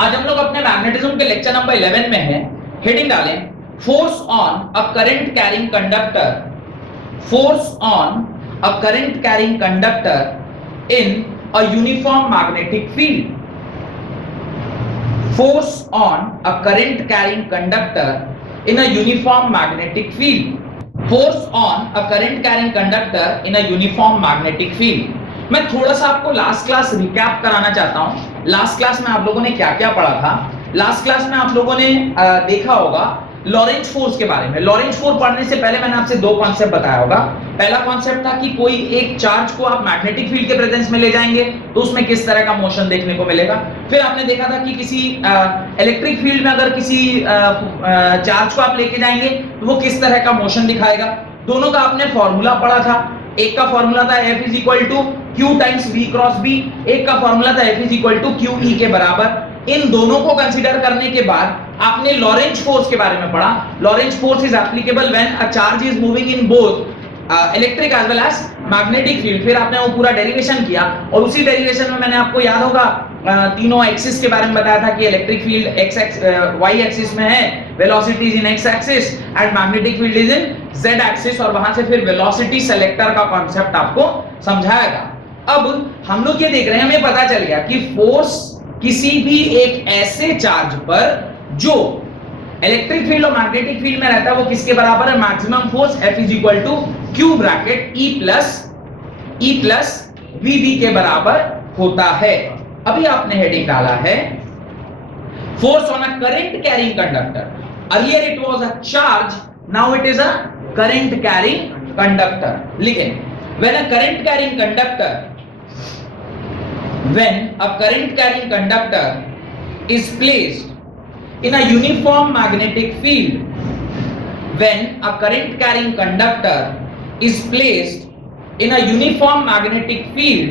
आज हम लोग अपने मैग्नेटिज्म के लेक्चर नंबर 11 में हैं। हेडिंग डालें force on a current carrying conductor, force on a current carrying conductor in a uniform magnetic field. Force on a current carrying conductor in a uniform magnetic field. Force on a current carrying conductor in a uniform magnetic field. मैं थोड़ा सा आपको last class recap कराना चाहता हूं। Last class में आप लोगों ने क्या क्या पढ़ा था। लास्ट क्लास में आप लोगों ने देखा होगा लॉरेंज फोर्स के बारे में। लॉरेंज फोर्स पढ़ने से पहले मैंने आपसे दो कॉन्सेप्ट बताया होगा। पहला कॉन्सेप्ट था कि कोई एक चार्ज को आप मैग्नेटिक फील्ड के प्रेजेंस में ले जाएंगे तो उसमें किस तरह का मोशन देखने को मिलेगा। फिर आपने देखा था कि किसी इलेक्ट्रिक फील्ड में अगर किसी चार्ज को आप लेके जाएंगे तो वो किस तरह का मोशन दिखाएगा। दोनों का आपने फॉर्मूला पढ़ा था। एक का फॉर्मूला था F is equal to Q times V cross B, एक का फॉर्मूला था F is equal to QE के बराबर। इन दोनों को कंसीडर करने के बाद आपने लॉरेंज फोर्स के बारे में पढ़ा। Lorentz force is applicable when a charge is moving in both electric as well as magnetic field. फिर आपने वो पूरा डेरिवेशन किया और उसी डेरिवेशन में मैंने आपको याद होगा तीनों एक्सिस के बारे में बताया था कि electric field x y axis में है, velocity is in x axis and magnetic field is in z axis, और वहां से फिर वेलोसिटी सेलेक्टर का कॉन्सेप्ट आपको समझाएगा। अब हम लोग ये देख रहे हैं, हमें पता चल गया कि फोर्स किसी भी एक ऐसे चार्ज पर जो इलेक्ट्रिक फील्ड और मैग्नेटिक फील्ड में रहता है वो किसके बराबर है, maximum force F is equal to Q bracket E plus VB के बराबर होता है। अभी आपने हेडिंग डाला है force on a current carrying conductor. Earlier it was a charge, now it is a current carrying conductor. लिखें when a current carrying conductor is placed in a uniform magnetic field, when a current carrying conductor is placed in a uniform magnetic field,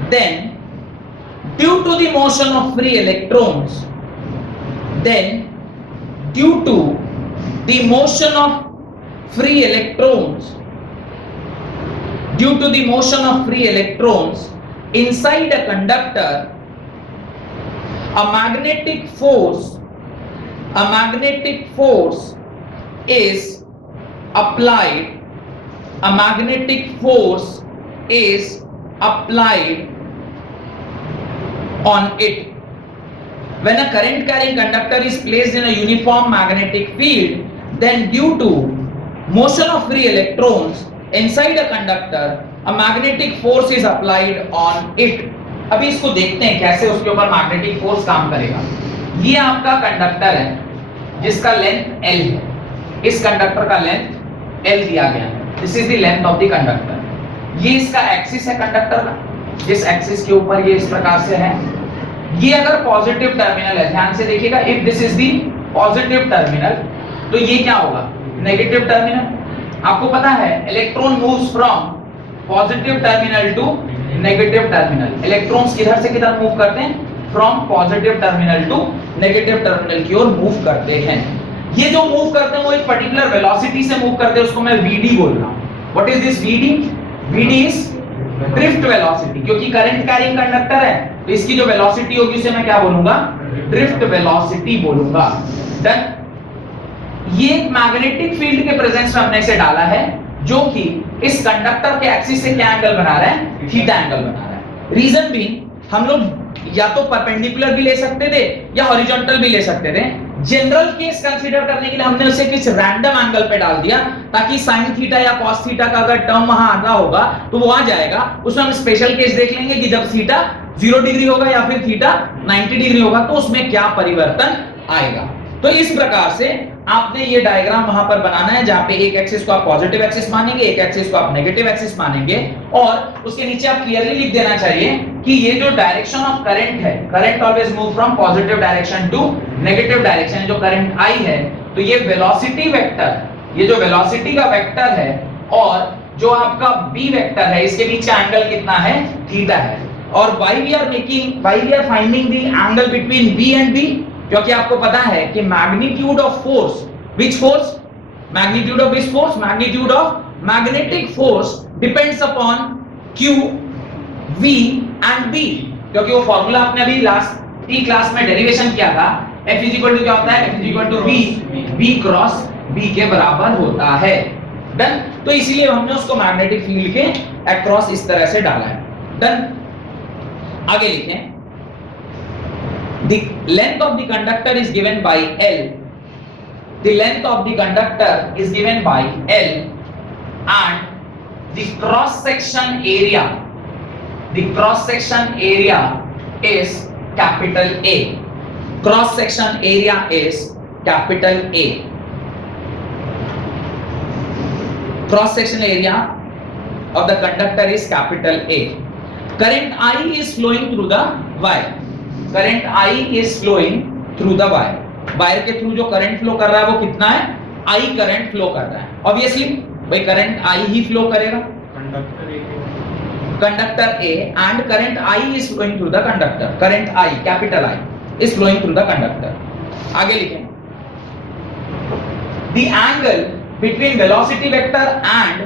then due to the motion of free electrons, due to the motion of free electrons inside a conductor, a magnetic force is applied on it. When a current carrying conductor is placed in a uniform magnetic field, then due to motion of free electrons inside a conductor, a magnetic force is applied on it. अभी इसको देखते हैं कैसे उसके ऊपर magnetic force काम करेगा। ये आपका कंडक्टर है जिसका लेंथ L है। इस कंडक्टर का लेंथ L दिया गया है। This is the length of the conductor. ये इसका एक्सिस है कंडक्टर का, जिस एक्सिस के ऊपर ये इस प्रकार से है। ये अगर पॉजिटिव टर्मिनल है, ध्यान से देखिएगा, if this is the positive terminal तो ये क्या होगा, नेगेटिव टर्मिनल। आपको पता है electron moves from positive terminal to negative terminal. Electrons किधर से किधर मूव करते हैं, from positive terminal to negative terminal की ओर मूव करते हैं। ये जो मूव करते हैं वो एक पर्टिकुलर वेलोसिटी से मूव करते हैं, उसको मैं Vd बोल रहा हूं। What is this Vd? Vd is drift velocity. क्योंकि करंट कैरिंग कंडक्टर है तो इसकी जो वेलोसिटी होगी उसे मैं क्या बोलूंगा, ड्रिफ्ट वेलोसिटी बोलूंगा। डन। ये मैग्नेटिक फील्ड के प्रेजेंस में हमने इसे डाला है जो कि इस कंडक्टर के एक्सिस से क्या एंगल बना रहा है, थीटा एंगल बना रहा है। रीजन भी हम लोग या तो परपेंडिकुलर भी ले सकते थे या हॉरिजॉन्टल भी ले सकते थे। जनरल केस कंसीडर करने के लिए हमने उसे किस रैंडम एंगल पे डाल दिया ताकि साइन थीटा या कॉस थीटा का अगर टर्म वहां आ रहा होगा तो वो आ जाएगा। उसमें हम स्पेशल केस देख लेंगे कि जब थीटा 0 डिग्री होगा या फिर थीटा 90 डिग्री होगा तो उसमें क्या परिवर्तन आएगा। तो इस प्रकार से आपने ये डायग्राम वहां पर बनाना है जहां पे एक एक्सिस को आप पॉजिटिव एक्सिस मानेंगे, एक एक्सिस को आप नेगेटिव एक्सिस मानेंगे, और उसके नीचे आप क्लियरली लिख देना चाहिए कि ये जो डायरेक्शन ऑफ करंट है, current always move from positive direction to negative direction. जो करंट आई है तो ये वेलोसिटी वेक्टर, ये जो वेलोसिटी का वेक्टर है और जो आपका b वेक्टर है, इसके बीच का एंगल कितना है, थीटा है। और why we are finding the angle between v and b, क्योंकि आपको पता है कि magnitude of force, which force, magnitude of which force, magnitude of magnetic force depends upon q, v and b। क्योंकि वो फॉर्मूला आपने अभी लास्ट टी क्लास में डेरिवेशन किया था, F इज इक्वल टू क्या होता है, F is equal to V, V cross B के बराबर होता है। डन। तो इसीलिए हमने उसको मैग्नेटिक फील्ड के अक्रॉस इस तरह से डाला है। डन। आगे लिखें, the length of the conductor is given by L, the length of the conductor is given by L and the cross section area is capital A, cross section area is capital A, cross section area of the conductor is capital A. Current I is flowing through the wire, current I is flowing through the wire, wire के through जो current flow कर रहा है वो कितना है, I current flow कर रहा है। ऑब्वियसली भाई करंट I ही फ्लो करेगा, conductor A and current I is flowing through the conductor, current I capital I is flowing through the conductor। आगे लिखें, the angle between velocity vector and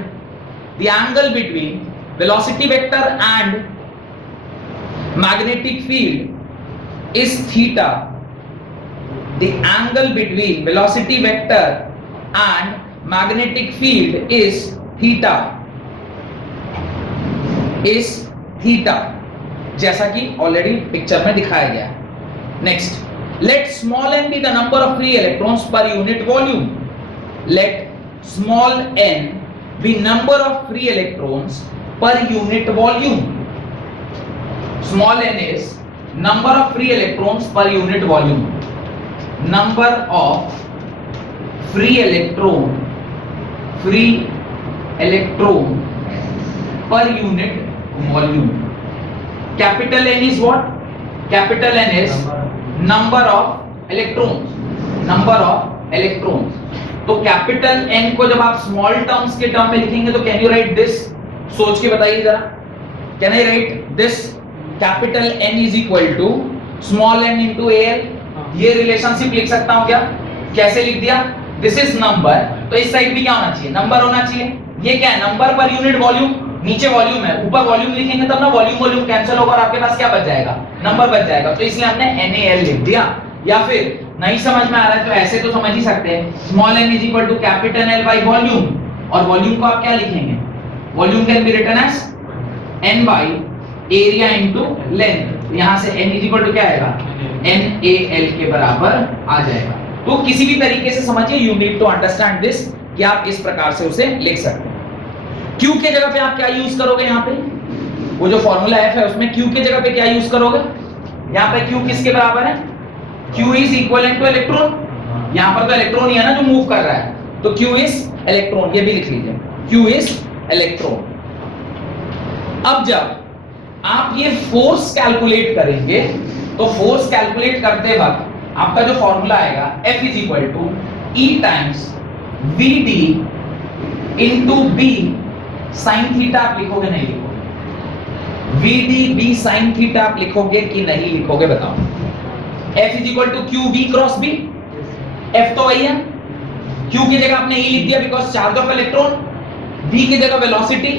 the angle between velocity vector and magnetic field is theta, the angle between velocity vector and magnetic field is theta, जैसा कि already picture में दिखाया गया है। Next, let small n be the number of free electrons per unit volume, let small n be number of free electrons per unit volume, small n is number of free electrons per unit volume, number of free electron per unit volume, capital N is what, capital N is number of electrons, तो capital N को जब आप small terms के term में लिखेंगे तो can you right this, सोच के बताइए जरा, can I write this, capital N is equal to small n into AL, ये रिलेशनशिप लिख सकता हूं क्या, कैसे लिख दिया, दिस इज नंबर, तो इस साइड भी क्या होना चाहिए, नंबर होना चाहिए, ये क्या है, नंबर पर यूनिट वॉल्यूम, नीचे वॉल्यूम है, ऊपर वॉल्यूम लिखेंगे तब ना वॉल्यूम कैंसिल होगा और आपके पास क्या बच जाएगा, नंबर बच जाएगा, तो इसलिए हमने NaL लिख दिया। या फिर नहीं समझ में आ रहा है तो ऐसे तो समझ ही सकते हैं, small n is equal to capital L by volume, और वॉल्यूम को आप क्या लिखेंगे, volume can be written as n by area into length, यहां से n इज इक्वल टू क्या आएगा, NaL के बराबर आ जाएगा। तो किसी भी तरीके से समझिए, you need to understand this, कि आप इस प्रकार से उसे लिख सकते हैं। Q के जगह पे आप क्या यूज करोगे, यहाँ पे वो जो फॉर्मूला F है उसमें Q के जगह पे क्या यूज करोगे, यहाँ पे Q किसके बराबर है, Q is equivalent two electron, यहाँ पर तो इलेक्ट्रॉन ही है ना जो मूव कर रहा है, तो Q इज इलेक्ट्रॉन, ये भी लिख लीजिए, Q इज इलेक्ट्रॉन। अब जब आप ये फोर्स कैलकुलेट करेंगे तो फोर्स कैलकुलेट करते वक्त आपका जो फॉर्मूला आएगा F is equal to E times VD into B sine theta, आप लिखोगे नहीं लिखोगे, VD B साइन थीटा आप लिखोगे कि नहीं लिखोगे बताओ। F is equal to Q B cross B, F तो वही है, Q की जगह आपने E लिख दिया because charge of electron, B की जगह वेलोसिटी,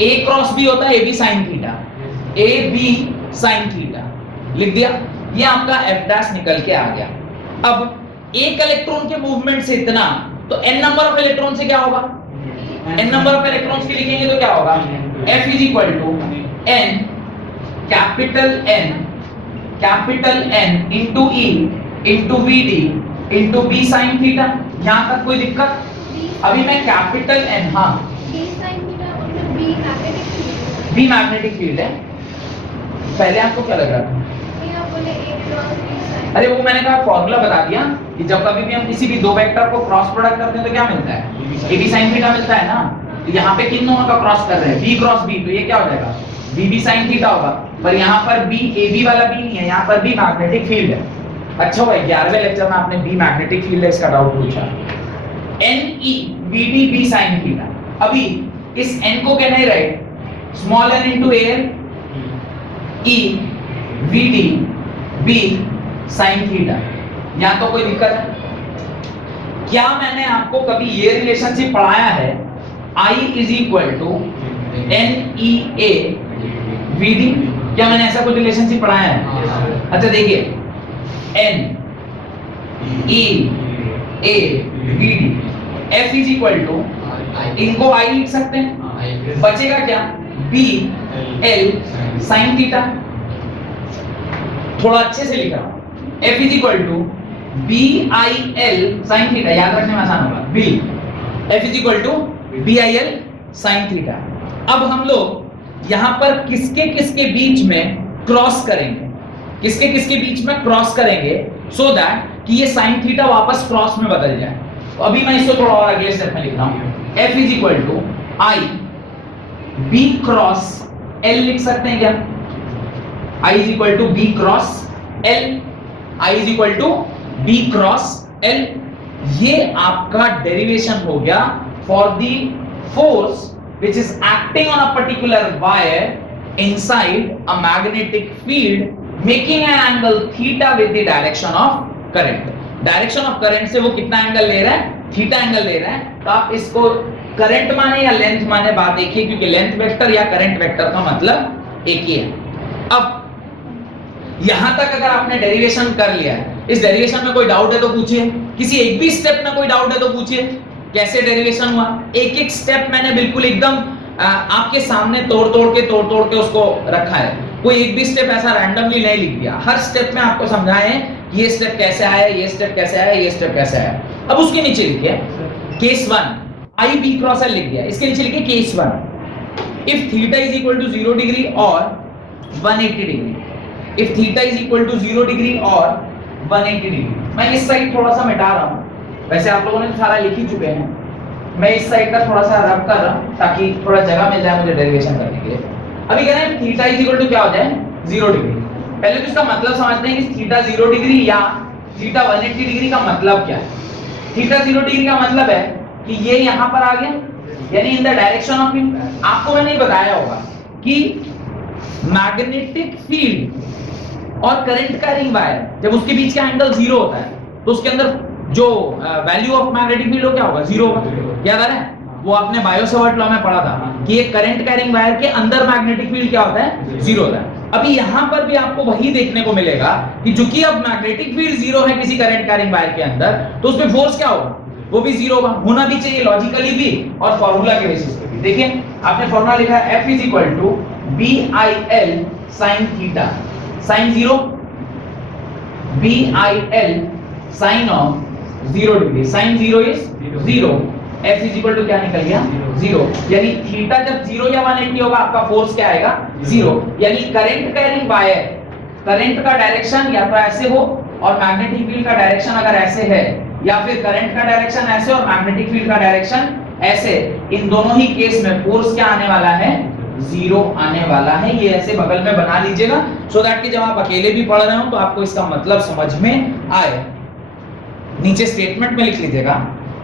A क्रॉस B होता है AB sine theta, AB sine theta लिख दिया, ये आपका F डैश निकल के आ गया। अब एक इलेक्ट्रॉन के मूवमेंट से इतना, तो n नंबर ऑफ इलेक्ट्रॉन से क्या होगा, n नंबर ऑफ इलेक्ट्रॉन्स के लिखेंगे तो क्या होगा, F is equal to n capital N into E into VD into B sine theta. यहां तक कोई दिक्कत, अभी मैं कैपिटल N, हाँ B मैग्नेटिक फील्ड है, पहले आपको क्या लग रहा था, अरे वो मैंने कहा फॉर्मूला बता दिया कि जब कभी भी हम किसी भी दो वेक्टर को क्रॉस प्रोडक्ट करते हैं तो क्या मिलता है, AB sin थीटा मिलता है ना, तो यहाँ पे किन दोनों का क्रॉस कर रहे हैं, B क्रॉस B, तो ये क्या हो जाएगा, BB sin थीटा होगा, पर यहाँ पर B AB वाला B नहीं है, यहाँ पर B मैग्नेटिक फील्ड है। अच्छा हुआ 11वें लेक्चर में आपने B मैग्नेटिक फील्ड है इसका डाउट पूछा। NE BD B sin theta, अभी इस N को कहना ही right, small n into AL E VD B sine theta, यहां तो कोई दिक्कत है क्या, मैंने आपको कभी ये रिलेशनशिप पढ़ाया है, I is equal to NEA VD, क्या मैंने ऐसा कोई रिलेशनशिप पढ़ाया है, अच्छा देखिए N E A B D F is equal to, इनको I लिख सकते हैं, बचेगा क्या B L sin थीटा। थोड़ा अच्छे से लिख रहा हूं, F is equal to B I L sin theta, याद रखने में आसान होगा, B F is equal to B I L sin theta. अब हम लोग यहां पर किसके किसके बीच में क्रॉस करेंगे, किसके किसके बीच में क्रॉस करेंगे सो दैट कि ये sin थीटा वापस क्रॉस में बदल जाए। तो अभी मैं इसको थोड़ा और अगले स्टेप में लिख रहा हूं, F is equal to I B cross L लिख सकते हैं क्या, I is equal to B cross L, I is equal to B cross L। ये आपका डेरिवेशन हो गया for the force which is acting on a particular wire inside a magnetic field making an angle theta with the direction of current। Direction of current से वो कितना angle ले रहा है, थीटा एंगल ले रहा है। तो आप इसको करंट माने या लेंथ माने बात एक ही, क्योंकि लेंथ वेक्टर या करंट वेक्टर का मतलब एक ही है। अब यहां तक अगर आपने डेरिवेशन कर लिया है, इस डेरिवेशन में कोई डाउट है तो पूछिए, किसी एक भी स्टेप में कोई डाउट है तो पूछिए, कैसे डेरिवेशन हुआ। एक एक स्टेप मैंने बिल्कुल एकदम आपके सामने तोड़ तोड़ के उसको रखा है, कोई एक भी स्टेप ऐसा रैंडमली नहीं लिख दिया। हर स्टेप में आपको समझाए ये स्टेप कैसे आया, ये स्टेप कैसे आया, ये स्टेप कैसे आया। अब उसके नीचे लिखिए case 1 I B cross L लिख दिया, इसके नीचे लिखिए case 1 if theta is equal to 0 degree और 180 degree, if theta is equal to 0 degree और 180 डिग्री। मैं इस साइड थोड़ा सा मिटा रहा हूं, वैसे आप लोगों ने सारा लिख ही चुके हैं, मैं इस साइड का थोड़ा सा रब कर रहा हूं ताकि थोड़ा जगह मिल जाए मुझे डेरिवेशन करने के लिए। अभी कह रहे हैं थीटा इज इक्वल टू क्या हो जाए 0 डिग्री। पहले तो इसका मतलब समझते हैं कि थीटा 0 डिग्री या थीटा 180 डिग्री का मतलब क्या है। थीटा 0 डिग्री का मतलब है कि ये यहां पर आ गया, यानी in the direction of wind. आपको मैंने बताया होगा कि मैग्नेटिक फील्ड और करंट कैरिंग वायर जब उसके बीच का एंगल 0 होता है तो उसके अंदर जो वैल्यू ऑफ मैग्नेटिक फील्ड हो क्या होगा, 0 होगा। याद आ रहा है, वो आपने बायो-सावर्ट लॉ में पढ़ा था कि एक करंट कैरिंग वायर के अंदर मैग्नेटिक फील्ड क्या होता है, 0 होता है। अभी यहां पर भी आपको वही देखने को मिलेगा कि चूंकि अब मैग्नेटिक फील्ड 0 है किसी करंट कैरिंग वायर के अंदर, तो उसमें फोर्स क्या होगा, वो भी 0 होगा, होना भी चाहिए लॉजिकली भी और फार्मूला के बेसिस पे भी। देखिए आपने फार्मूला लिखा है F is equal to BIL sin theta, sin 0 BIL sin of 0 degree, sin 0 is 0, F is equal to क्या निकल गया 0, यानी थीटा जब 0 या 180 होगा आपका फोर्स क्या आएगा 0। यानी करंट कैरिंग वायर, करंट का डायरेक्शन या तो ऐसे हो और मैग्नेटिक फील्ड का डायरेक्शन अगर ऐसे है, या फिर करंट का डायरेक्शन ऐसे और मैग्नेटिक फील्ड का डायरेक्शन ऐसे, इन दोनों ही केस में फोर्स क्या आने वाला है 0 आने वाला है। ये ऐसे बगल में बना लीजिएगा सो दैट कि जब आप अकेले भी पढ़ रहे हो तो आपको इसका मतलब समझ में आए। नीचे स्टेटमेंट में लिख लीजिएगा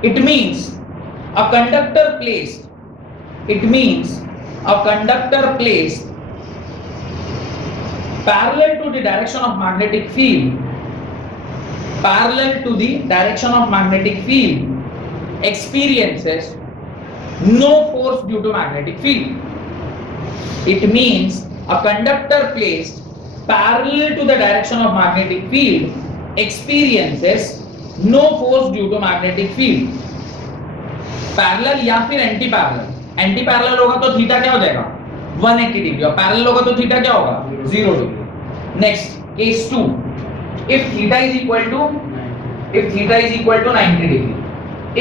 it means a conductor placed, it means a conductor placed parallel to the direction of magnetic field, parallel to the direction of magnetic field experiences no force due to magnetic field. It means a conductor placed parallel to the direction of magnetic field experiences no force due to magnetic field. Parallel या फिर anti parallel, anti parallel होगा तो theta क्या हो जाएगा 180 degree और parallel होगा तो थीटा क्या होगा 0 degree. Next case 2 if theta is equal to 90 degree,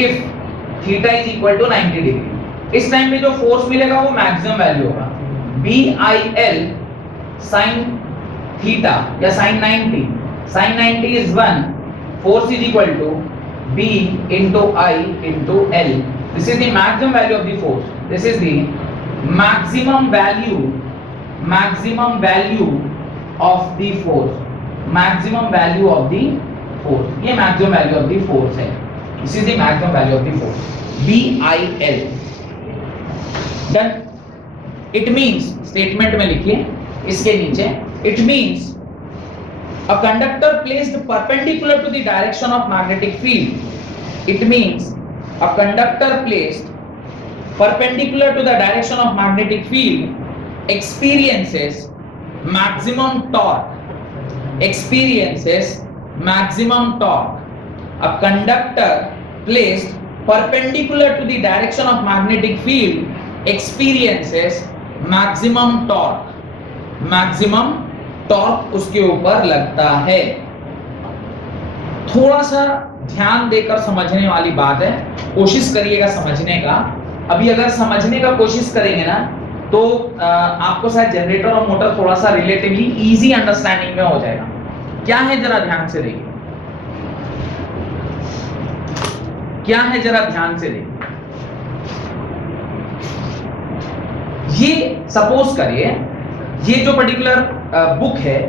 if theta is equal to 90 degree, इस टाइम पे जो फोर्स मिलेगा वो मैक्सिमम वैल्यू होगा BIL sin थीटा या sin 90, sin 90 is 1, force is equal to B into I into L. This is the maximum value of the force. This is the maximum value of the force. Maximum value of the force. ये maximum value of the force है. This is the maximum value of the force. BIL. Done. It means statement में लिखिए इसके नीचे. It means a conductor placed perpendicular to the direction of magnetic field. It means a conductor placed perpendicular to the direction of magnetic field experiences maximum torque experiences maximum torque. A conductor placed perpendicular to the direction of magnetic field experiences maximum torque. Maximum torque उसके ऊपर लगता है। थोड़ा सा ध्यान देकर समझने वाली बात है, कोशिश करिएगा समझने का। अभी अगर समझने का कोशिश करेंगे ना तो आपको शायद जनरेटर और मोटर थोड़ा सा रिलेटिवली इजी अंडरस्टैंडिंग में हो जाएगा। क्या है जरा ध्यान से देखिए, क्या है जरा ध्यान से देखिए। ये सपोज करिए ये जो पर्टिकुलर बुक है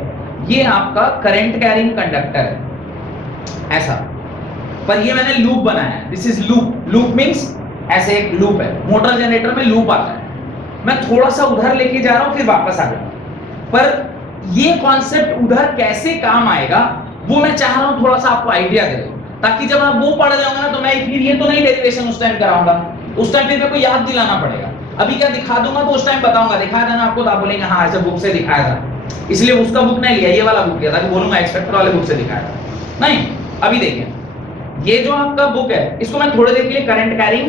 ये आपका करंट कैरिंग कंडक्टर है ऐसा, पर ये मैंने लूप बनाया है। This is loop. Loop means ऐसे एक लूप है, मोटर जनरेटर में लूप आता है। मैं थोड़ा सा उधर लेके जा रहा हूं फिर वापस आ जाऊंगा, पर ये कॉन्सेप्ट उधर कैसे काम आएगा वो मैं चाह रहा हूं थोड़ा सा आपको आइडिया दे दूं, ताकि जब आप वो पढ़ जाओगे ना तो मैं फिर ये तो नहीं डेरिवेशन उस टाइम कराऊंगा, उस टाइम फिर मेरे को याद दिलाना पड़ेगा। अभी क्या दिखा दूंगा तो उस टाइम बताऊंगा, दिखाया था ना आपको तो आप बोलेंगे हाँ ऐसे बुक से दिखाया था, इसलिए उसका बुक नहीं लिया, ये वाला बुक लिया ताकि बोलूंगा एक्सपेक्टर वाले बुक से दिखाया था। नहीं, अभी देखिए ये जो आपका बुक है इसको मैं थोड़ी देर के लिए करंट कैरिंग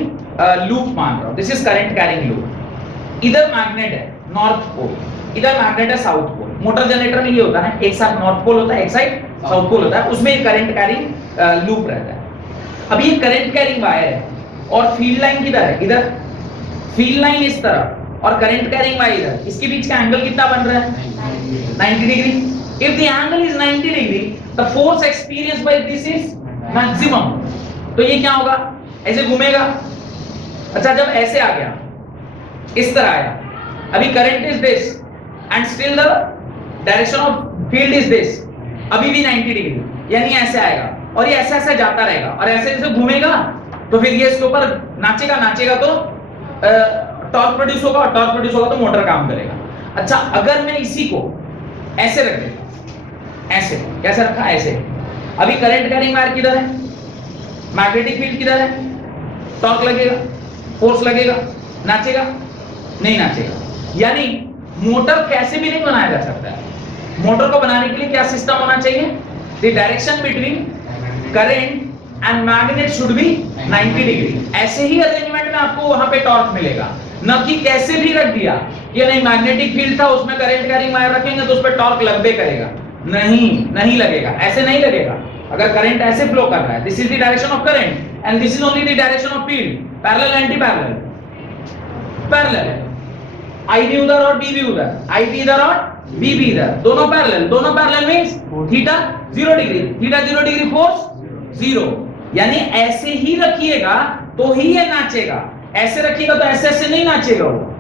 लूप मान रहा हूं। This is current carrying loop. इधर मैग्नेट है नॉर्थ पोल, इधर मैग्नेट है साउथ पोल। मोटर जनरेटर में ये होता है एक साइड नॉर्थ पोल होता है, एक साइड साउथ पोल होता है, उसमें एक करंट कैरिंग लूप रहता है। अब ये करंट कैरिंग वायर है और फील्ड लाइन किधर है, इधर फील्ड लाइन इस तरफ और करंट कैरिंग वायर इधर, इसके बीच का एंगल कितना बन रहा है 90 degree. If the angle is 90 degree the force experienced by this is maximum. तो ये क्या होगा, ऐसे घूमेगा। अच्छा जब ऐसे आ गया इस तरह आया, अभी current is this and still the direction of field is this, अभी भी 90 डिग्री, यानी ऐसे आएगा और ये ऐसे ऐसे जाता रहेगा और ऐसे ऐसे घूमेगा, तो फिर ये इसके ऊपर नाचेगा, नाचेगा तो टॉर्क प्रोड्यूस होगा और टॉर्क प्रोड्यूस होगा तो मोटर काम करेगा। अच्छा अगर मैं इसी को ऐसे रख देता, ऐसे कैसे रखा, ऐसे, अभी करंट कैरिंग वायर किधर है, मैग्नेटिक फील्ड किधर है, टॉर्क लगेगा, फोर्स लगेगा, नाचेगा नहीं नाचेगा। यानी मोटर कैसे भी नहीं बनाया जा सकता है। मोटर को बनाने के लिए क्या सिस्टम होना चाहिए, the direction between current and magnet should be 90 degree. ऐसे ही अरेंजमेंट में आपको वहां पे टॉर्क मिलेगा, न कि कैसे भी रख दिया ये नहीं मैग्नेटिक फील्ड था उसमें करंट कैरिंग वायर रखेंगे तो उस पर टॉर्क लगबे करेगा, नहीं लगेगा, ऐसे नहीं लगेगा। अगर करंट ऐसे फ्लो कर रहा है, this is the direction of current and this is only the direction of field, parallel anti parallel, parallel है, आईबी उधर और बीबी उधर, आईबी इधर और बीबी इधर, दोनों parallel means theta 0 degree, theta 0 degree force 0। यानी ऐसे ही रखिएगा तो ही ये नाचेगा, ऐसे रखिएगा तो ऐसे ऐसे नहीं नाचेगा वो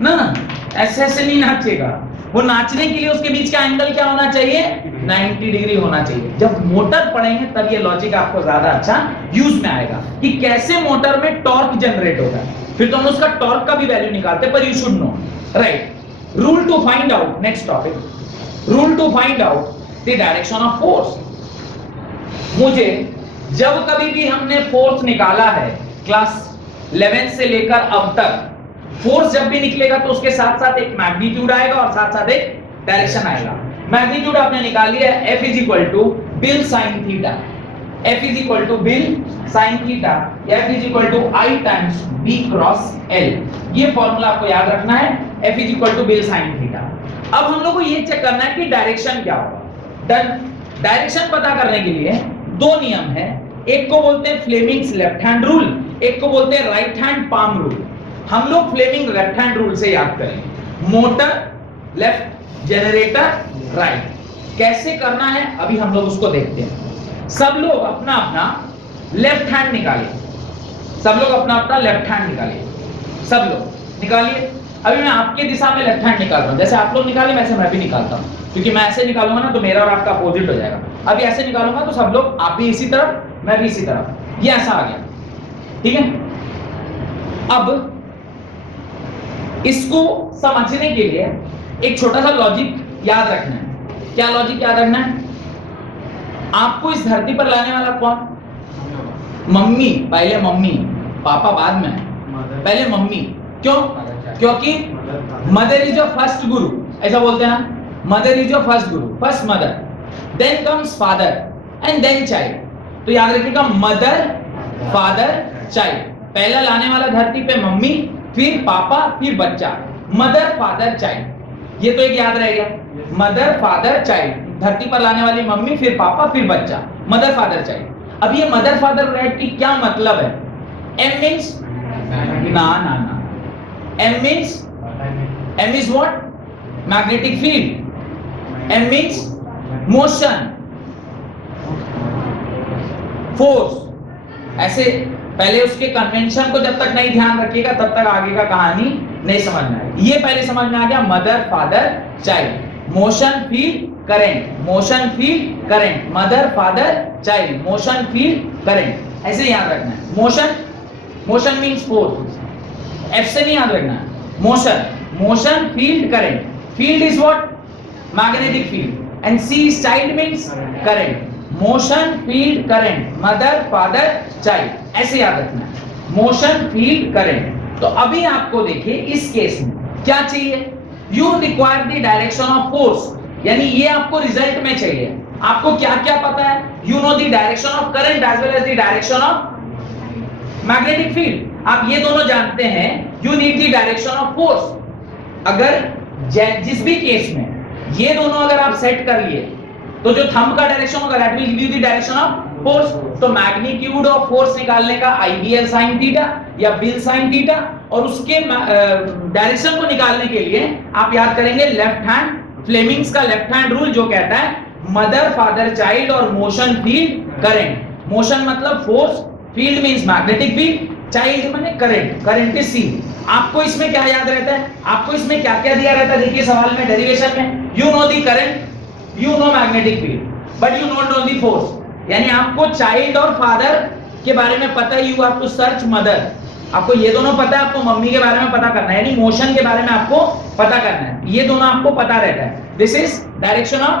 ना, ऐसे ऐसे नहीं नाचेगा वो। नाचने के लिए उसके बीच का एंगल क्या होना चाहिए, 90 डिग्री होना चाहिए। जब मोटर पढ़ेंगे तब ये लॉजिक आपको ज्यादा अच्छा यूज में आएगा कि कैसे मोटर में टॉर्क जनरेट होता है। फिर तो हम उसका टॉर्क का भी वैल्यू निकालते हैं, पर you should know right. Rule to find out, next topic, rule to find out the direction of force. मुझे जब कभी भी हमने फोर्स निकाला है क्लास 11 से लेकर अब तक, फोर्स जब भी निकलेगा तो उसके साथ साथ एक मैग्नीट्यूड आएगा और साथ साथ एक डायरेक्शन आएगा। मैग्नीट्यूड आपने निकाल लिया, F is equal to BIL sine theta, F is equal to BIL sine theta, F is equal to I times B cross L। ये फॉर्मूला आपको याद रखना है, F is equal to BIL sine theta. अब हम लोग को ये चेक करना है कि डायरेक्शन क्या होगा। डायरेक्शन पता करने के लिए दो नियम है, एक को बोलते हैं फ्लेमिंग्स लेफ्ट हैंड रूल, एक को बोलते हैं राइट हैंड पाम रूल। हम लोग फ्लेमिंग लेफ्ट हैंड रूल से याद करेंगे, मोटर लेफ्ट, जनरेटर राइट। कैसे करना है अभी हम लोग उसको देखते हैं। सब लोग अपना अपना लेफ्ट हैंड निकालिए, सब लोग अपना अपना लेफ्ट हैंड निकालिए, सब लोग निकालिए। अभी मैं आपके दिशा में लेफ्ट हैंड निकाल रहा हूं, जैसे आप लोग निकाले वैसे मैं भी निकालता हूं, क्योंकि मैं ऐसे निकालूंगा ना तो मेरा और आपका अपोजिट हो जाएगा। अभी ऐसे निकालूंगा तो सब लोग, आप भी इसी तरफ मैं भी इसी तरफ, ये ऐसा आ गया, ठीक है। अब इसको समझने के लिए एक छोटा सा लॉजिक याद रखना है। क्या लॉजिक याद रखना है, आपको इस धरती पर लाने वाला कौन, मम्मी, पहले मम्मी, पापा बाद में, पहले मम्मी। क्यों, क्योंकि मदर इज योर फर्स्ट गुरु, ऐसा बोलते हैं ना, mother is your first guru, first mother. Then comes father and then child. तो याद रखिएगा मदर फादर चाइल्ड, पहला लाने वाला धरती पे मम्मी, फिर पापा, फिर बच्चा, मदर फादर चाइल्ड। ये तो एक याद रहेगा, मदर फादर चाइल्ड, धरती पर लाने वाली मम्मी, फिर पापा, फिर बच्चा, मदर फादर चाइल्ड। अब ये मदर फादर चाइल्ड की क्या मतलब है? एम मींस ना M means what? Magnetic field. M means motion, force. ऐसे पहले उसके कन्वेंशन को जब तक नहीं ध्यान रखिएगा तब तक आगे का कहानी नहीं समझ में आएगी। ये पहले समझ में आ गया, mother father child, motion field current, motion field current, mother father child, motion field current, ऐसे याद रखना है। Motion, motion means force, F से नहीं याद रखना है। Motion, motion field current, field is what? Magnetic field, and C is child means current, motion field current, mother father child, ऐसे याद रखना है, मोशन फील्ड करंट। तो अभी आपको देखिए इस केस में क्या चाहिए? You require the direction of force, यानी ये आपको रिजल्ट में चाहिए। आपको क्या क्या पता है? You know the direction of current as well as the direction of magnetic field, आप ये दोनों जानते हैं। You need the direction of force. अगर जिस भी केस में ये दोनों अगर आप सेट कर लिए तो जो थंब का डायरेक्शन होगा that will give you the direction of force. तो मैग्नीट्यूड ऑफ फोर्स निकालने का आईबीएल sin थीटा या बिल sin थीटा, और उसके डायरेक्शन को निकालने के लिए आप याद करेंगे लेफ्ट हैंड, फ्लेमिंग्स का लेफ्ट हैंड रूल जो कहता है मदर फादर चाइल्ड और मोशन फील्ड करंट। मोशन मतलब force, field means magnetic field, child माने करंट, करंट इज सी। आपको इसमें क्या याद रहता है? आपको इसमें क्या क्या दिया रहता है? देखिए सवाल में डेरिवेशन में, you know the current, you know magnetic field but you don't know the force, यानी आपको चाइल्ड और फादर के बारे में पता है, you have to search mother, आपको ये दोनों पता है, आपको मम्मी के बारे में पता करना है, यानी मोशन के बारे में आपको पता करना है, ये दोनों आपको पता रहता है। This is direction of,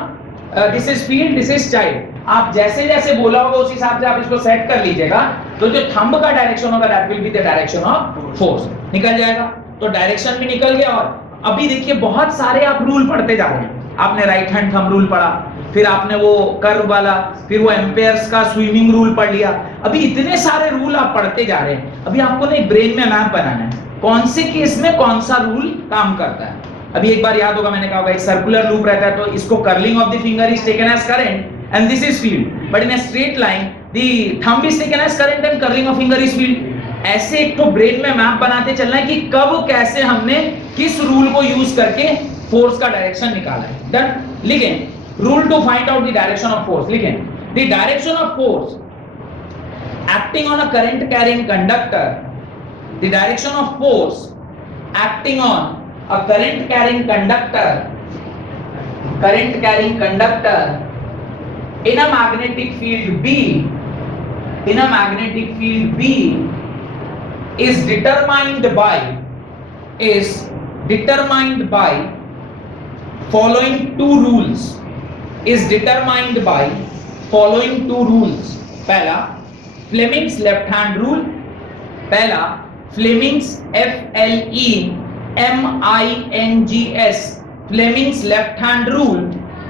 this is field, this is child. आप जैसे जैसे बोला होगा उस हिसाब से आप इसको सेट कर लीजिएगा, तो जो थंब का डायरेक्शन होगा that will be the direction of force, निकल जाएगा। तो डायरेक्शन भी निकल गया। और अभी देखिए बहुत सारे आप रूल पढ़ते जा रहे हैं। आपने राइट हैंड थंब रूल पढ़ा, फिर आपने वो कर्व वाला, फिर वो एम्पेयर्स का स्विमिंग रूल पढ़ लिया। अभी इतने सारे रूल आप पढ़ते जा रहे हैं। अभी आपको ना ब्रेन में मैप बनाना है कौन से केस में कौन सा रूल काम करता है। अभी एक बार याद होगा, मैंने कहा होगा एक सर्कुलर लूप रहता है तो इसको curling of the finger is taken as current and this is field, but in a straight line the thumb is taken as current and curling of finger is field. ऐसे एक तो brain में map बनाते चलना है कि कब कैसे हमने किस रूल को यूज करके फोर्स का डायरेक्शन निकाला है। डन। लिखें rule to find out the direction of force. लिखें the direction of force acting on a current carrying conductor, the direction of force acting on a current carrying conductor, current carrying conductor in a magnetic field B, in a magnetic field B is determined by following two rules, is determined by following two rules। पहला Fleming's left hand rule, पहला Fleming's FLEMINGS Fleming's left hand rule,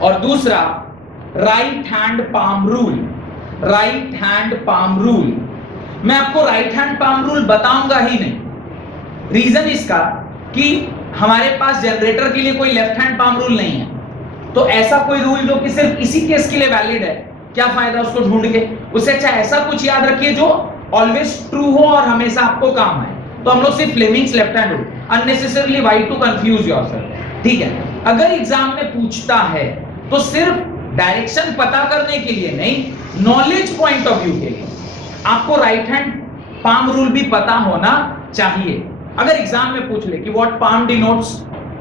और दूसरा right hand palm rule, right hand palm rule. मैं आपको right hand palm rule बताऊंगा ही नहीं, reason इसका कि हमारे पास जनरेटर के लिए कोई लेफ्ट हैंड पाम रूल नहीं है, तो ऐसा कोई रूल जो कि सिर्फ इसी केस के लिए वैलिड है, क्या फायदा उसको ढूंढ के। उससे अच्छा ऐसा कुछ याद रखिए जो ऑलवेज ट्रू हो और हमेशा आपको काम आए। तो हम लोग सिर्फ Fleming's left hand rule, unnecessarily why to confuse yourself, ठीक है। अगर एग्जाम में पूछता है तो सिर्फ डायरेक्शन पता करने के लिए नहीं, नॉलेज पॉइंट ऑफ व्यू के लिए आपको राइट हैंड पाम रूल भी पता होना चाहिए। अगर एग्जाम में पूछ ले कि what palm denotes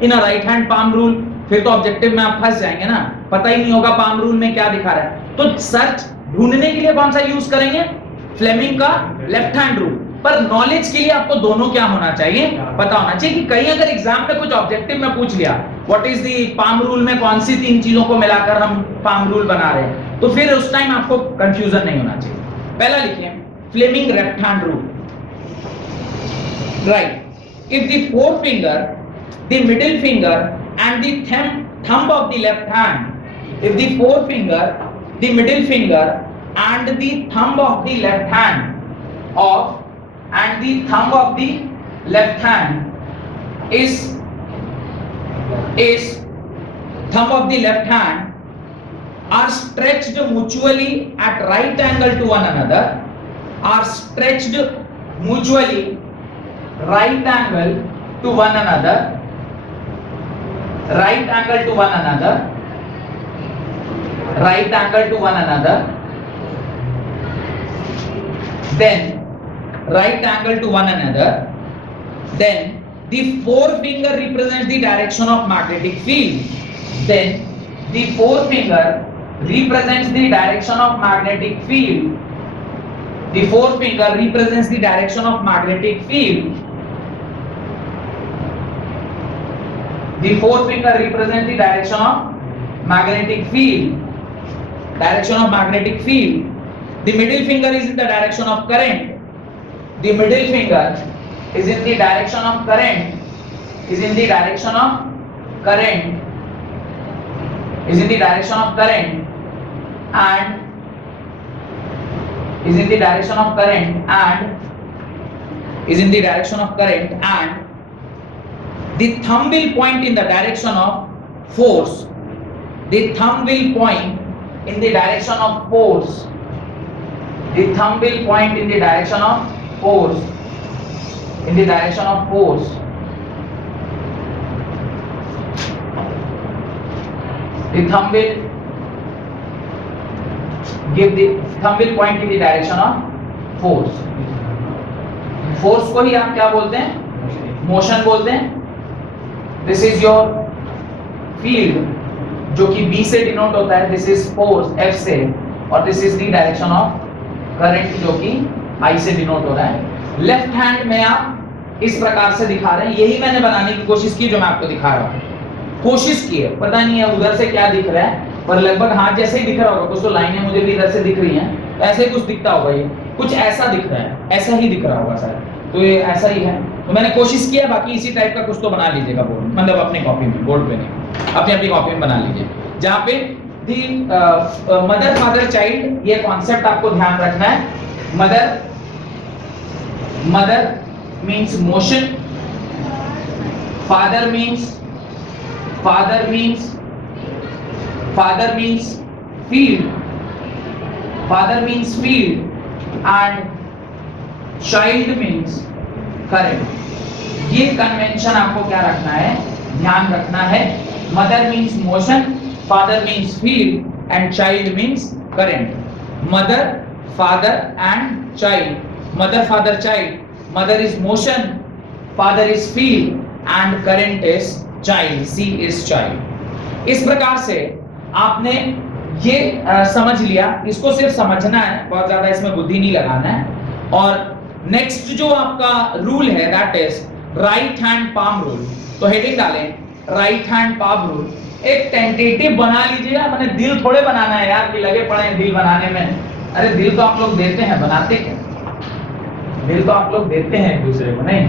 in a right hand palm rule, फिर तो ऑब्जेक्टिव में आप फंस जाएंगे ना, पता ही नहीं होगा पाम रूल में क्या दिखा रहा है। तो सर्च ढूंढने के लिए कौन सा यूज करेंगे? फ्लेमिंग का लेफ्ट हैंड रूल। पर नॉलेज के लिए आपको दोनों क्या होना चाहिए? पता होना चाहिए कि कहीं अगर एग्जाम में कुछ ऑब्जेक्टिव में पूछ लिया what is the palm rule में कौन सी तीन चीजों को मिलाकर हम पाम रूल बना रहे हैं, तो फिर उस टाइम आपको कंफ्यूजन नहीं होना चाहिए। पहला लिखिए Fleming left hand rule, right. If the forefinger, the middle finger and the thumb of the left hand if the forefinger, the middle finger and the thumb of the left hand is thumb of the left hand are stretched mutually at right angle to one another, are stretched mutually right angle to one another, right angle to one another, right angle to one another, then right angle to one another, then the forefinger represents the direction of magnetic field, then the forefinger represents the direction of magnetic field, the forefinger represents the direction of magnetic field, the forefinger represents the direction of magnetic field, direction of magnetic field. The middle finger is in the direction of current, the middle finger is in the direction of current, is in the direction of current, is in the direction of current, and is in the direction of current, and is in the direction of current, and the thumb will point in the direction of force, the thumb will point in the direction of force, the thumb will point in the direction of force, in the direction of force, the thumb will point in the direction of force. force को ही आप क्या बोलते हैं? Motion बोलते हैं. This is your field जो कि B से डिनोट होता है, दिस इज फोर्स F से, और this is the direction of current जो कि I से डिनोट हो रहा है. लेफ्ट हैंड में आप इस प्रकार से दिखा रहे हैं, यही मैंने बनाने की कोशिश की जो मैं आपको दिखा रहा हूँ. कोशिश की है, पता नहीं है उधर से क्या दिख रहा है, पर लगभग हाथ जैसे ही दिख रहा होगा. कुछ तो लाइनें मुझे भी इधर से दिख रही हैं, ऐसे ही कुछ दिखता होगा. ये कुछ ऐसा दिख रहा है, ऐसा ही दिख रहा होगा सर. तो ये ऐसा ही है. तो मैंने कोशिश किया, बाकी इसी टाइप का कुछ तो बना लीजिएगा बोर्ड, मतलब अपनी कॉपी में, बोर्ड पे नहीं, अपनी अपनी कॉपी में बना लीजिए. जहाँ पे दी मदर फादर चाइल्ड, ये कॉन्सेप्ट आपको ध्यान रखना है. Mother means motion, father means field, father means field, and child means current. ये कन्वेंशन आपको क्या रखना है, ध्यान रखना है. Mother means motion, father means field, and child means current. Mother, father and child. Mother, father, child. Mother is motion, father is field, and current is child. C is child. इस प्रकार से आपने ये समझ लिया. इसको सिर्फ समझना है, बहुत ज्यादा इसमें बुद्धि नहीं लगाना है. और नेक्स्ट जो आपका रूल है that is right hand palm rule. तो हेडिंग डालें राइट हैंड पाम रूल. एक टेंटेटिव बना लीजिएगा, मैंने दिल थोड़े बनाना है यार कि लगे पड़े हैं दिल बनाने में. अरे दिल तो आप लोग देते हैं, बनाते क्या? दिल तो आप लोग देते हैं एक दूसरे को, नहीं?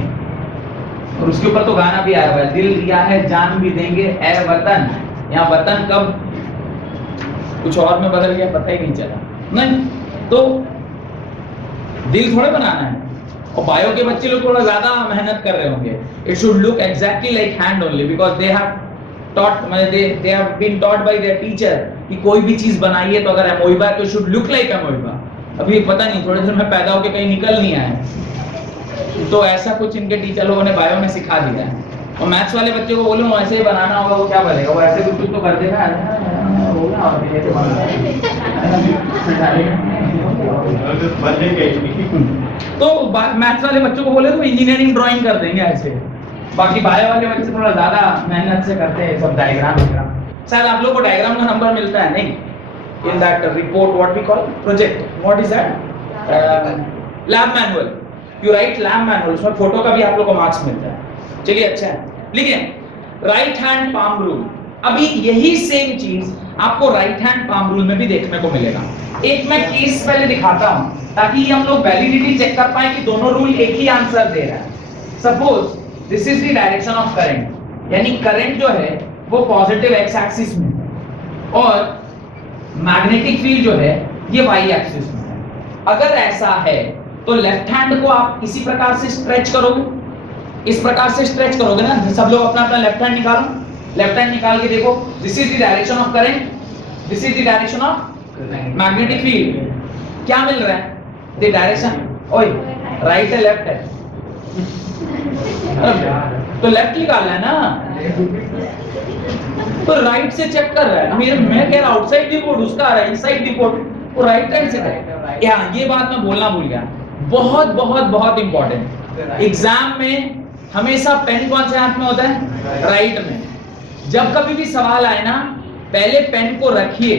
और उसके ऊपर तो गाना भी आया हुआ है, दिल दिया है जान भी देंगे ए वतन. यहाँ वतन कब कुछ और में बदल गया पता ही नहीं चला. नहीं तो दिल थोड़े बनाना है. और बायो के बच्चे लोग थोड़ा ज्यादा मेहनत कर रहे होंगे. It should look exactly like hand only, because they have taught, they have been taught by their teacher कि कोई भी चीज बनाइए तो अगर अमोइबा है तो शुड लुक लाइक अमोइबा. अभी पता नहीं थोड़े देर में पैदा होके कहीं निकल नहीं आए, तो ऐसा कुछ इनके टीचर लोगों ने बायो में सिखा दिया है. और मैथ्स वाले बच्चे को बोलो ऐसे ही बनाना होगा, वो क्या बनेगा? वो ऐसे कुछ तो कर देगा तो मैथ्स वाले बच्चों को बोले तो इंजीनियरिंग ड्राइंग कर देंगे ऐसे. बाकी बायो वाले बच्चे थोड़ा ज्यादा मेहनत से करते हैं सब डायग्राम. शायद आप लोग को डायग्राम का नंबर मिलता है नहीं? in that report what we call project, what is that? lab manual. you write lab manual, उसमें फोटो का भी आप लोग को मार्क्स मिलता है. चलिए अच्छा है. लेकिन राइट हैंड पाम रूल, अभी यही सेम चीज आपको राइट हैंड पाम रूल में भी देखने को मिलेगा. एक मैं केस पहले दिखाता हूं ताकि हम लोग वैलिडिटी चेक कर पाए कि दोनों रूल एक ही आंसर दे रहा है. Suppose this is the direction of current, यानी करंट जो है वो पॉजिटिव एक्स एक्सिस में, और मैग्नेटिक फील्ड जो है ये वाई एक्सिस में है। अगर ऐसा है तो लेफ्ट हैंड को आप इसी प्रकार से स्ट्रेच करोगे, इस प्रकार से स्ट्रेच करोगे ना। सब लोग अपना अपना लेफ्ट हैंड निकालो, लेफ्ट हैंड निकाल के देखो, this is the direction of current, this is the direction of magnetic field. क्या मिल रहा है? द डायरेक्शन, ओए राइट है लेफ्ट है, तो लेफ्ट निकालना है ना, तो राइट से चेक कर रहा है। मैं कह रहा आउटसाइड द बोर्ड, उसका आ रहा है इनसाइड द बोर्ड, वो राइट हैंड से कर। यार ये बात मैं बोलना भूल गया, बहुत बहुत बहुत इंपॉर्टेंट। एग्जाम में हमेशा पेन कौन से हाथ में होता है? राइट में। जब कभी भी सवाल आए ना, पहले पेन को रखिए,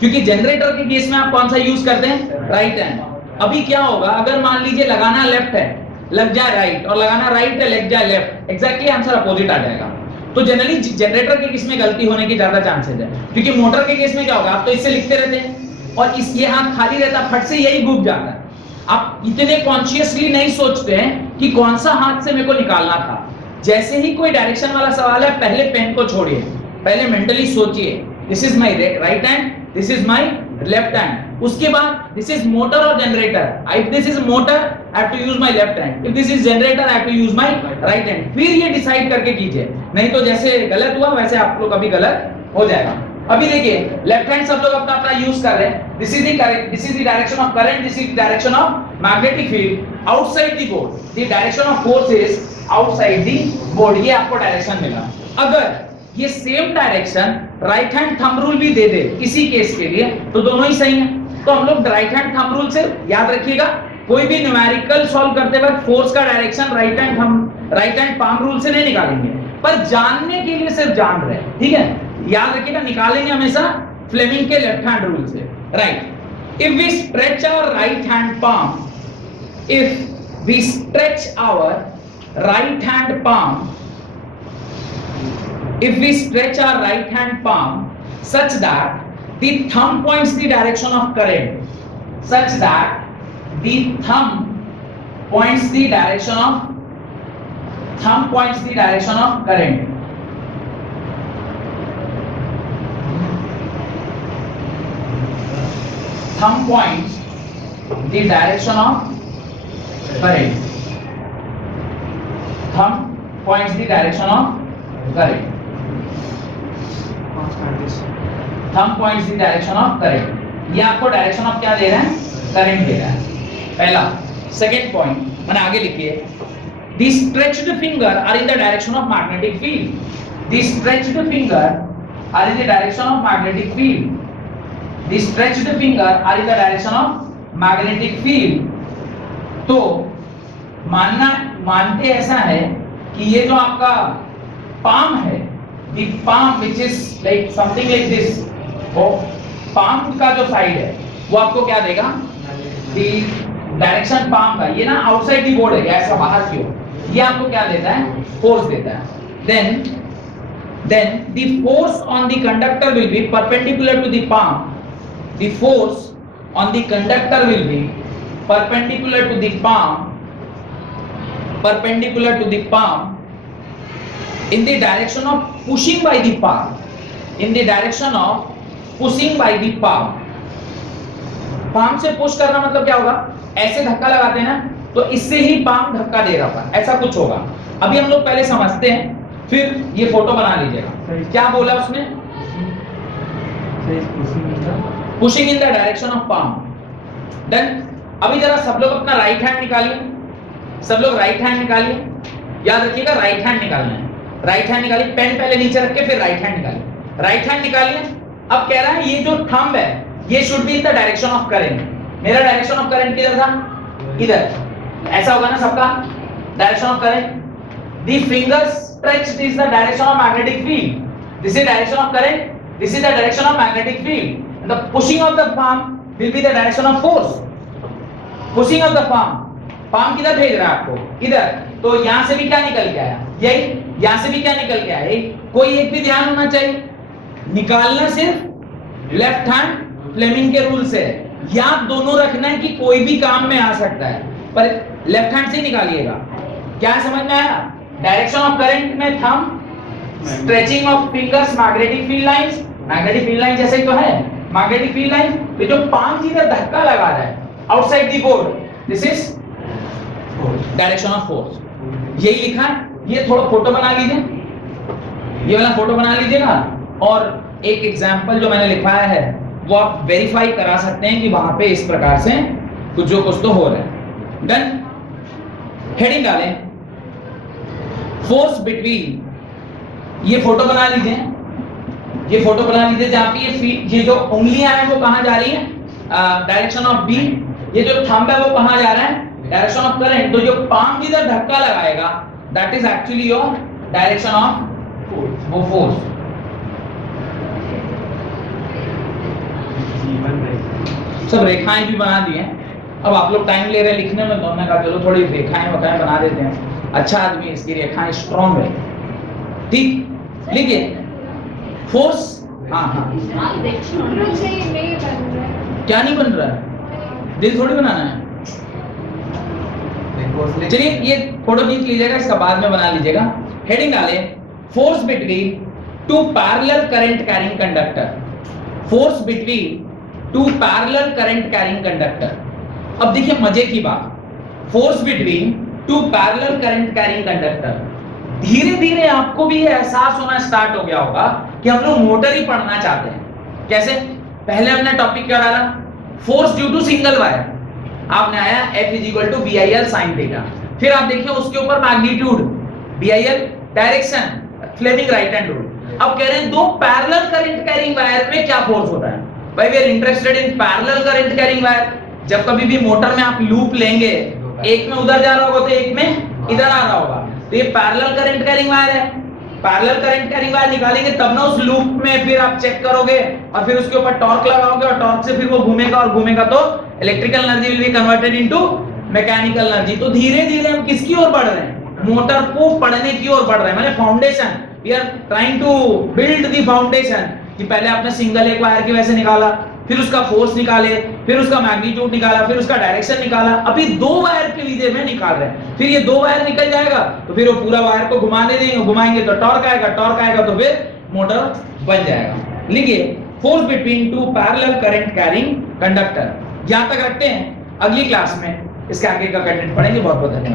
क्योंकि जनरेटर के केस में आप कौन सा यूज करते हैं? Right hand. अभी क्या होगा, अगर मान लीजिए लगाना लेफ्ट है, लग जाए राइट, और लगाना राइट है लग जाए लेफ्ट, एग्जैक्टली आंसर अपोजिट आ जाएगा। तो जनरली जनरेटर के केस में गलती होने की ज्यादा चांसेस है, क्योंकि मोटर के केस में क्या होगा, आप तो इससे लिखते रहते हैं और इस ये हाथ खाली रहता, फट से यही डूब जाता है। आप इतने कॉन्शियसली नहीं सोचते हैं कि कौन सा हाथ से मेरे को निकालना था। जैसे ही कोई डायरेक्शन वाला सवाल है, पहले पेन को छोड़िए, पहले मेंटली सोचिए, this is my right hand, this is my left hand. उसके बाद दिस इज मोटर और generator, if this is motor I have to use my left hand, if this is generator I have to use my right hand. फिर ये decide करके कीजिए, नहीं तो जैसे गलत हुआ वैसे आप लोग कभी गलत हो जाएगा। अभी देखिए लेफ्ट हैंड सब लोग अपना अपना यूज कर रहे हैं, this is the correct, this is the direction of current, this is the direction of magnetic field outside the board, the direction of force is outside the board. ये आपको direction मिला। अगर ये same direction right hand thumb rule भी दे दे इसी case के लिए, तो दोनों ही सही हैं। तो हम लोग राइट हैंड थंब रूल से याद रखिएगा, कोई भी न्यूमेरिकल सॉल्व करते वक्त फोर्स का direction right hand palm rule से नहीं निकालेंगे, पर जानने के लिए सिर्फ जान रहे हैं, ठीक है? याद रखिएगा, निकालेंगे हमेशा फ्लेमिंग के लेफ्ट हैंड रूल से, right. If we stretch our right hand palm, if we stretch our right hand palm, if we stretch our right hand palm such that the thumb points the direction of current, such that the thumb points the direction of current, thumb points the direction of current, thumb points the direction of current, thumb points the direction of current। ये आपको direction of क्या दे रहा है? Current दे रहा है, पहला। Second point मैंने आगे लिखिए, the stretched finger are in the direction of magnetic field, the stretched finger are in the direction of magnetic field, the stretched finger are in the direction of magnetic field। तो मानते ऐसा है कि ये जो आपका पाम है, the palm which is like something like this, वो पाम का जो साइड है वो आपको क्या देगा? the डायरेक्शन पाम का, ये ना आउटसाइड दी बोर्ड है, ऐसा बाहर की ओर, ये आपको क्या देता है? फोर्स देता है। then the force on the conductor will be perpendicular to the palm, the force on the conductor will be perpendicular to the palm, perpendicular to the palm in the direction of pushing by the palm, in the direction of pushing by the palm। palm से push करना मतलब क्या होगा? ऐसे धक्का लगाते हैं ना, तो इससे ही palm धक्का दे रहा था, ऐसा कुछ होगा। अभी हम लोग पहले समझते हैं, फिर ये फोटो बना लीजिएगा। क्या बोला उसने? Pushing in the direction of palm। Done. अभी जरा सब लोग अपना राइट हैंड निकालिए, सब लोग राइट हैंड निकालिए, याद रखिएगा राइट हैंड निकालना है। राइट हैंड निकालिए, पेन पहले नीचे रख के फिर राइट हैंड निकालिए, राइट हैंड निकालिए। अब कह रहा है ये जो थंब है ये should be in the direction of current. मेरा डायरेक्शन ऑफ करंट किधर था? इधर। ऐसा होगा ना सबका direction of current. The fingers stretched is the direction of magnetic field, this is direction of current, this is the direction of magnetic field. The pushing of the palm will be the direction of force, pushing of the palm किधर भेज रहा है आपको? इधर। तो यहां से भी क्या निकल के आया? यही। यहां से भी क्या निकल के आया? कोई एक भी ध्यान होना चाहिए, निकालना सिर्फ लेफ्ट हैंड फ्लेमिंग के रूल से। याद दोनों रखना है कि कोई भी काम में आ सकता है, पर लेफ्ट हैंड से निकालिएगा। क्या समझ में आया? डायरेक्शन ऑफ करंट में thumb, stretching of fingers, magnetic field lines, magnetic field line जैसे ही तो है, मैग्नेटिक फील्ड लाइन पे जो पाम जिधर धक्का लगा रहा है outside the board, this is direction of force. यही लिखा है। ये थोड़ा फोटो बना लीजिए, ये वाला फोटो बना लीजिएगा, और एक एग्जांपल जो मैंने लिखवाया है वो आप वेरीफाई करा सकते हैं कि वहां पे इस प्रकार से कुछ तो हो रहा है। डन। हेडिंग डालें फोर्स बिटवीन, ये फोटो बना लीजिए, ये फोटो बना लीजिए जहां पे ये जो उंगलियां हैं वो कहां जा रही हैं, डायरेक्शन ऑफ बी। ये जो थंब है वो कहां जा रहा है, डायरेक्शन ऑफ करंट। तो जो पाम जिधर धक्का लगाएगा that is actually your direction of वो फोर्स। सब रेखाएं भी बना दी हैं। अब आप लोग टाइम ले रहे हैं लिखने में, तो हमने कहा चलो थोड़ी रेखाएं वखाएं बना देते हैं, अच्छा आदमी इसकी रेखाएं स्ट्रॉन्ग है। ठीक, लिखिए फोर्स। हाँ हाँ, क्या नहीं बन रहा है, दिल थोड़ी बनाना है। चलिए ये फोटो खींच लीजिएगा, इसका बाद में बना लीजिएगा। हेडिंग डाले force between two parallel current carrying conductor. Force between two parallel current carrying conductor. अब देखिए मजे की बात, force between two parallel current carrying conductor. धीरे धीरे आपको भी ये एहसास होना स्टार्ट हो गया होगा कि हम लोग मोटर ही पढ़ना चाहते हैं। कैसे? पहले हमने टॉपिक क्या डाला, force due to single wire, आपने आया F is equal to BIL sin theta. फिर आप देखिए उसके ऊपर magnitude, BIL direction, Fleming right hand rule. अब कह रहे हैं दो पैरेलल करंट कैरिंग वायर में क्या फोर्स होता है। भाई we are interested in parallel current carrying wire. जब कभी भी मोटर में आप लूप लेंगे, एक में उधर जा रहा होगा तो एक में इधर आ रहा होगा, तो ये पैरेलल करंट कैरिंग वायर है। पैरेलल करंट कैरिंग वायर निकालेंगे तब ना उस लूप में फिर आप चेक करोगे और फिर उसके ऊपर टॉर्क लगाओगे और टॉर्क से फिर वो घूमेगा और घूमेगा तो electrical energy will be converted into mechanical energy. तो धीरे धीरे हम किसकी ओर बढ़ रहे हैं, मोटर को पढ़ने की ओर बढ़ रहे हैं। माने foundation, we are trying to build the foundation. कि पहले आपने सिंगल एक वायर की वजह से निकाला, फिर उसका फोर्स निकाले, फिर उसका मैग्नीट्यूड निकाला, फिर उसका डायरेक्शन निकाला। अभी दो वायर के विषय में निकाल रहे हैं। फिर ये दो वायर निकल जाएगा तो फिर वो पूरा वायर को घुमाने देंगे, घुमाएंगे तो टॉर्क आएगा, टॉर्क आएगा तो फिर मोटर बन जाएगा। लिखिए force between two parallel current carrying conductor. यहां तक रखते हैं, अगली क्लास में इसके आगे का कंटेंट पढ़ेंगे। बहुत बहुत धन्यवाद।